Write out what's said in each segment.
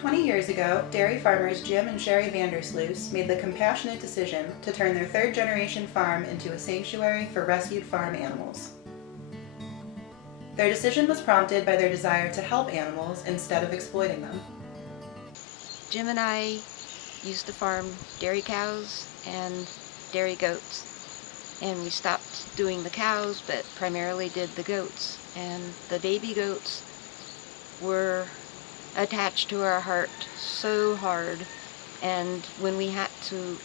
20 years ago, dairy farmers Jim and Sherry Vandersloos made the compassionate decision to turn their third-generation farm into a sanctuary for rescued farm animals. Their decision was prompted by their desire to help animals instead of exploiting them. Jim and I used to farm dairy cows and dairy goats. And we stopped doing the cows, but primarily did the goats. And the baby goats were attached to our heart so hard. And when we had to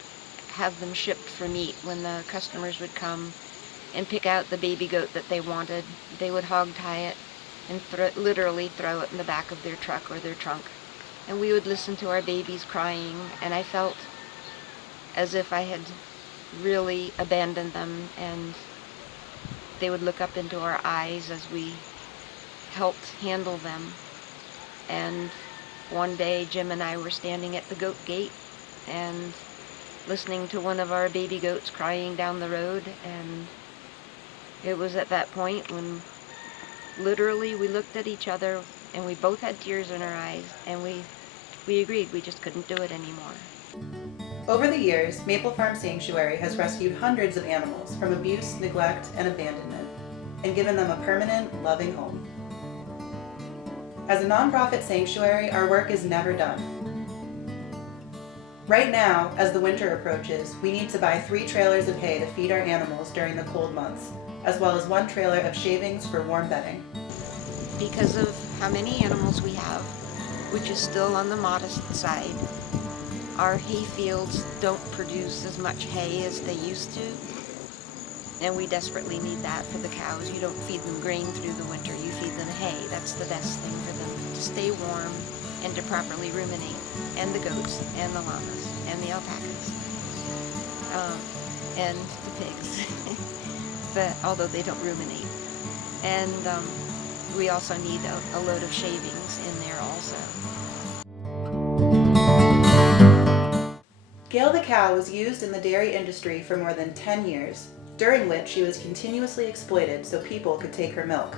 have them shipped for meat, when the customers would come and pick out the baby goat that they wanted, they would hog tie it and literally throw it in the back of their truck or their trunk. And we would listen to our babies crying, and I felt as if I had really abandoned them, and they would look up into our eyes as we helped handle them. And one day Jim and I were standing at the goat gate and listening to one of our baby goats crying down the road, and it was at that point when literally we looked at each other and we both had tears in our eyes, and we agreed we just couldn't do it anymore. Over the years, Maple Farm Sanctuary has rescued hundreds of animals from abuse, neglect, and abandonment, and given them a permanent, loving home. As a nonprofit sanctuary, our work is never done. Right now, as the winter approaches, we need to buy 3 trailers of hay to feed our animals during the cold months, as well as 1 trailer of shavings for warm bedding. Because of how many animals we have, which is still on the modest side, our hay fields don't produce as much hay as they used to, and we desperately need that for the cows. You don't feed them grain through the winter, you feed them hay. That's the best thing for them, to stay warm and to properly ruminate, and the goats and the llamas and the alpacas and the pigs, but although they don't ruminate. And we also need a load of shavings in there also. Gail the cow was used in the dairy industry for more than 10 years, during which she was continuously exploited so people could take her milk.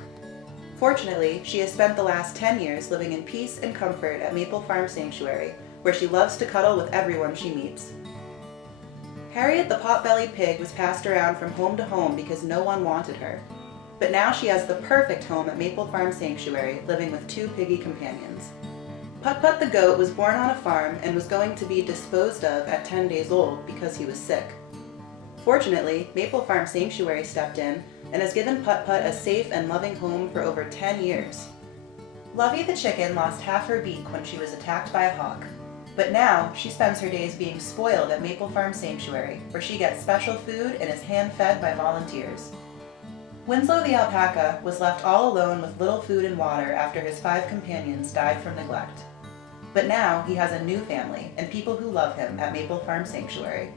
Fortunately, she has spent the last 10 years living in peace and comfort at Maple Farm Sanctuary, where she loves to cuddle with everyone she meets. Harriet the pot-bellied pig was passed around from home to home because no one wanted her. But now she has the perfect home at Maple Farm Sanctuary, living with 2 piggy companions. Put-Put the goat was born on a farm and was going to be disposed of at 10 days old because he was sick. Fortunately, Maple Farm Sanctuary stepped in and has given Put-Put a safe and loving home for over 10 years. Lovey the chicken lost half her beak when she was attacked by a hawk, but now she spends her days being spoiled at Maple Farm Sanctuary, where she gets special food and is hand-fed by volunteers. Winslow the alpaca was left all alone with little food and water after his 5 companions died from neglect. But now he has a new family and people who love him at Maple Farm Sanctuary.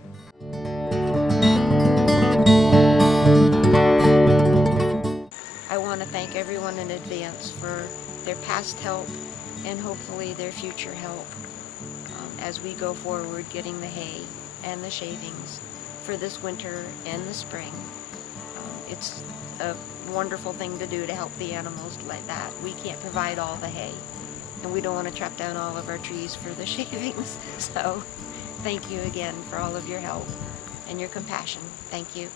I want to thank everyone in advance for their past help and hopefully their future help as we go forward getting the hay and the shavings for this winter and the spring. It's a wonderful thing to do to help the animals like that. We can't provide all the hay, and we don't want to chop down all of our trees for the shavings. So thank you again for all of your help and your compassion. Thank you.